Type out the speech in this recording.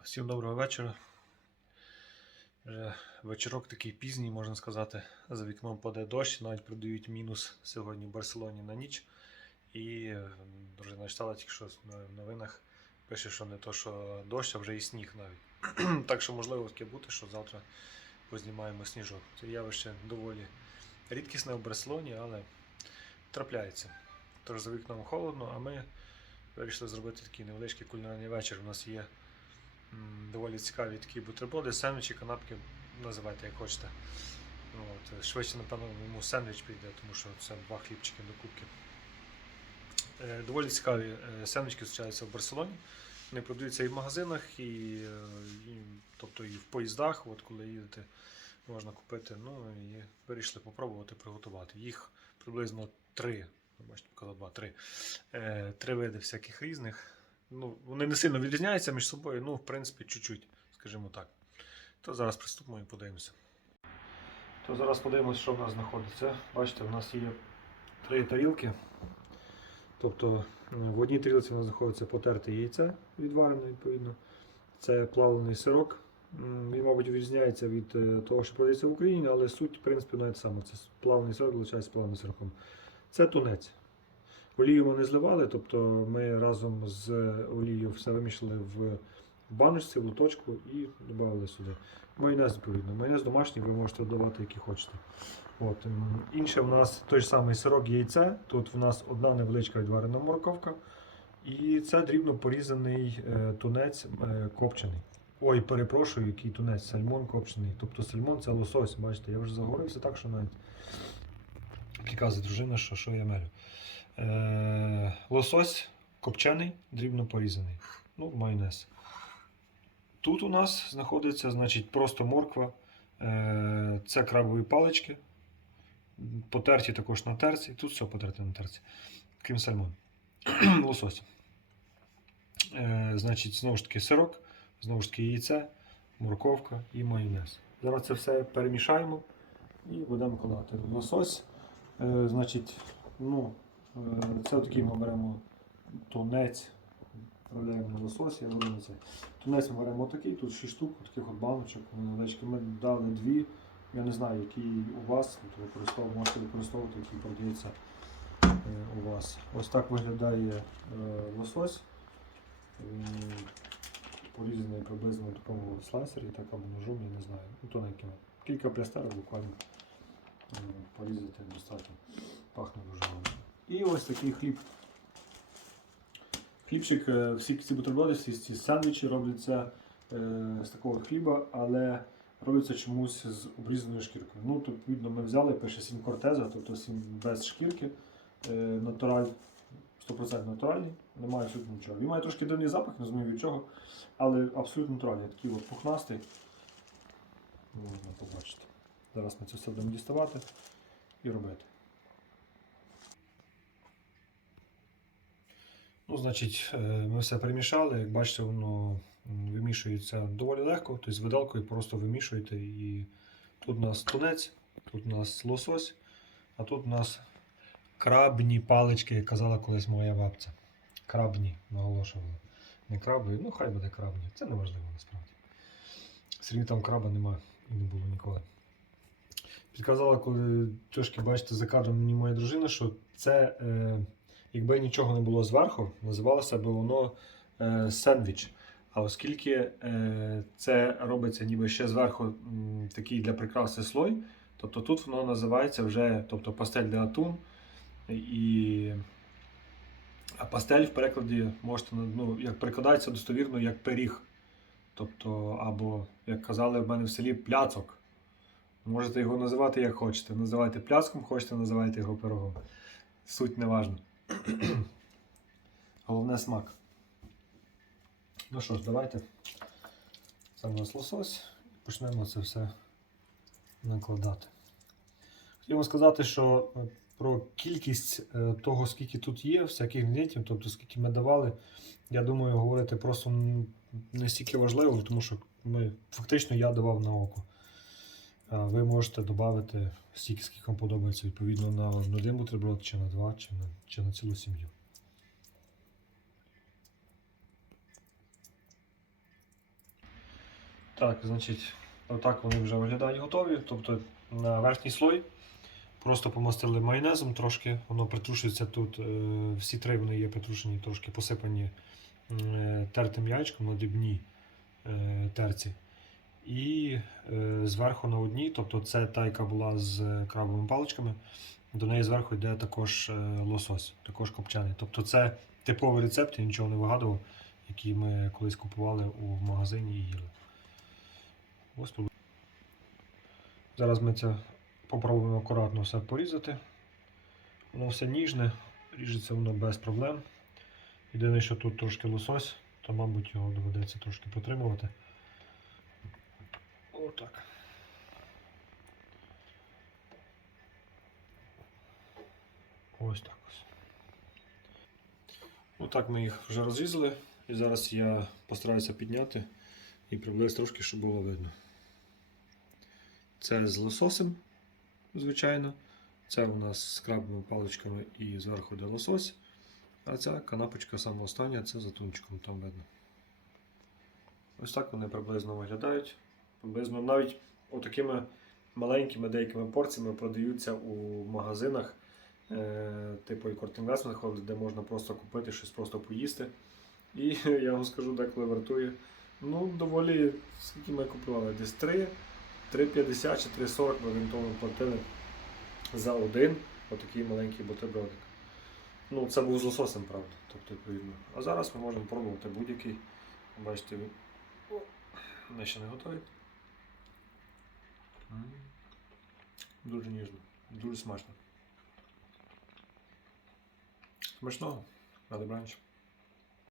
Всім доброго вечора. Вже вечірок такий пізній, можна сказати. За вікном паде дощ, навіть продають мінус сьогодні в Барселоні на ніч. І е, дуже начитала тільки що в новинах пише, що не то, що дощ, а вже і сніг навіть. так що можливо таке бути, що завтра познімаємо сніжок. Це явище доволі рідкісне в Барселоні, але трапляється. Тож за вікном холодно, а ми вирішили зробити такий невеличкий кулінарний вечір. У нас є доволі цікаві такі бутерброди, сендвічі, канапки, називайте як хочете. От, швидше, напевно, йому сендвіч піде, тому що це два хлібчики до кубки. Е, Доволі цікаві е, сендвічки зустрічаються в Барселоні. Вони продаються і в магазинах, і, е, і, тобто і в поїздах, от коли їдете, можна купити. Ну і вирішили попробувати приготувати. Їх приблизно три. Бачите, показав два, три. Три види всяких різних. Ну, вони не сильно відрізняються між собою, ну, в принципі, чуть-чуть, скажімо так. То зараз приступимо і подивимося. То зараз подивимося, що в нас знаходиться. Бачите, в нас є три тарілки. Тобто в одній тарілці у нас знаходиться потерте яйце відварене, відповідно. Це плавлений сирок. Він, мабуть, відрізняється від е, того, що продається в Україні, але суть, в принципі, навіть саме. Це плавлений сирок вилучається плавленим сироком. Це тунець. Олію ми не зливали, тобто ми разом з олією все вимішали в баночці, в лоточку і додали сюди. Майонез, відповідно. Майонез домашній, ви можете додавати, який хочете. От. Інше в нас той ж самий сирок яйце. Тут в нас одна невеличка відварена морковка. І це дрібно порізаний е, тунець е, копчений. Ой, перепрошую, який тунець, сальмон копчений. Тобто сальмон це лосось, бачите, я вже заговорився так, що навіть підказує дружина, що, що я мелю. Е, лосось копчений, дрібно порізаний. Ну, майонез. Тут у нас знаходиться значить, просто морква. Е, це крабові палички. Потерті також на терці. Тут все потерте на терці. Крім сальмон. Лосось. Е, значить, знову ж таки сирок, знову ж таки яйце, морковка і майонез. Зараз це все перемішаємо і будемо кладати. Лосось, значить, ну, це такий ми беремо продаємо на лосось, я говорю на це. Тунець ми беремо отакий, тут 6 штук, таких от баночок. Ми дали дві. Я не знаю, який у вас, от можете використовувати, який продається е, у вас. Ось так виглядає е, лосось. Порізаний приблизно в такому слайсері, так або ножом, я не знаю. Ну, тоненькими. Кілька плястерок буквально е, порізати достатньо. Пахне дуже добре. І ось такий хліб. Хлібчик, е, всі ці бутерброди, всі ці сендвічі робляться е, з такого хліба, але робиться чомусь з обрізаною шкіркою. Ну, тут, відповідно, ми взяли, пише сім кортеза, тобто сім без шкірки. Е, натураль, 100% натуральний, немає абсолютно нічого. Він має трошки дивний запах, не знаю від чого, але абсолютно натуральний. Такий от пухнастий. Можна побачити. Зараз ми це все будемо діставати і робити. Ну, значить, е, ми все перемішали. Як бачите, воно вимішується доволі легко, тобто з виделкою просто вимішуєте. І тут у нас тунець, тут у нас лосось, а тут у нас крабні палички, як казала колись моя бабця. Крабні, наголошувала. Не краби, ну хай буде крабні. Це не важливо насправді. Сьогодні там краба немає і не було ніколи. Підказала, коли трошки бачите за кадром мені моя дружина, що це, е, якби нічого не було зверху, називалося б воно е, сендвіч. А оскільки е, це робиться ніби ще зверху м, такий для прикраси слой, тобто тут воно називається вже тобто пастель де атун. І а пастель в перекладі можете ну, як перекладається достовірно як пиріг. Тобто, або, як казали в мене в селі, пляцок. Можете його називати як хочете. Називайте пляцком, хочете називайте його пирогом. Суть не важна. Головне смак. Ну що ж, давайте. Це у нас лосось. Почнемо це все накладати. Хотів вам сказати, що е, про кількість е, того, скільки тут є, всяких інгредієнтів, тобто скільки ми давали, я думаю, говорити просто не стільки важливо, тому що ми, фактично я давав на око. Ви можете додати стільки, скільки вам подобається, відповідно на один бутерброд, чи на два, чи на, чи на цілу сім'ю. Так, значить, отак вони вже виглядають готові. Тобто на верхній слой просто помастили майонезом трошки, воно притрушується тут. е, Всі три вони є притрушені, трошки посипані е, тертим яєчком на дрібній е, терці. І е, зверху на одній, тобто це та, яка була з крабовими паличками, до неї зверху йде також е, лосось, також копчений. Тобто це типовий рецепт, я нічого не вигадував, який ми колись купували у магазині і їли. Ось. Зараз ми це попробуємо акуратно все порізати. Воно все ніжне, ріжеться воно без проблем. Єдине, що тут трошки лосось, то, мабуть, його доведеться трошки потримувати. Отак. Ось так ось. Отак ми їх вже розрізали. І зараз я постараюся підняти і приблизно трошки, щоб було видно. Це з лососем, звичайно. Це у нас з крабовими паличками і зверху де лосось. А ця канапочка саме остання, це за тунчиком, там видно. Ось так вони приблизно виглядають. Приблизно навіть отакими маленькими деякими порціями продаються у магазинах, е, типу і Кортінвестмент, де можна просто купити щось, просто поїсти. І я вам скажу, деколи вартує. Ну, доволі, скільки ми купували? Десь 3, 3,50 чи 3,40 ми орієнтовно платили за один отакий маленький бутербродик. Ну, це був з лососем, правда. Тобто, відповідно. А зараз ми можемо пробувати будь-який. Бачите, він ще не готові. Дуже ніжно, дуже смачно. Смачного, на добраніч.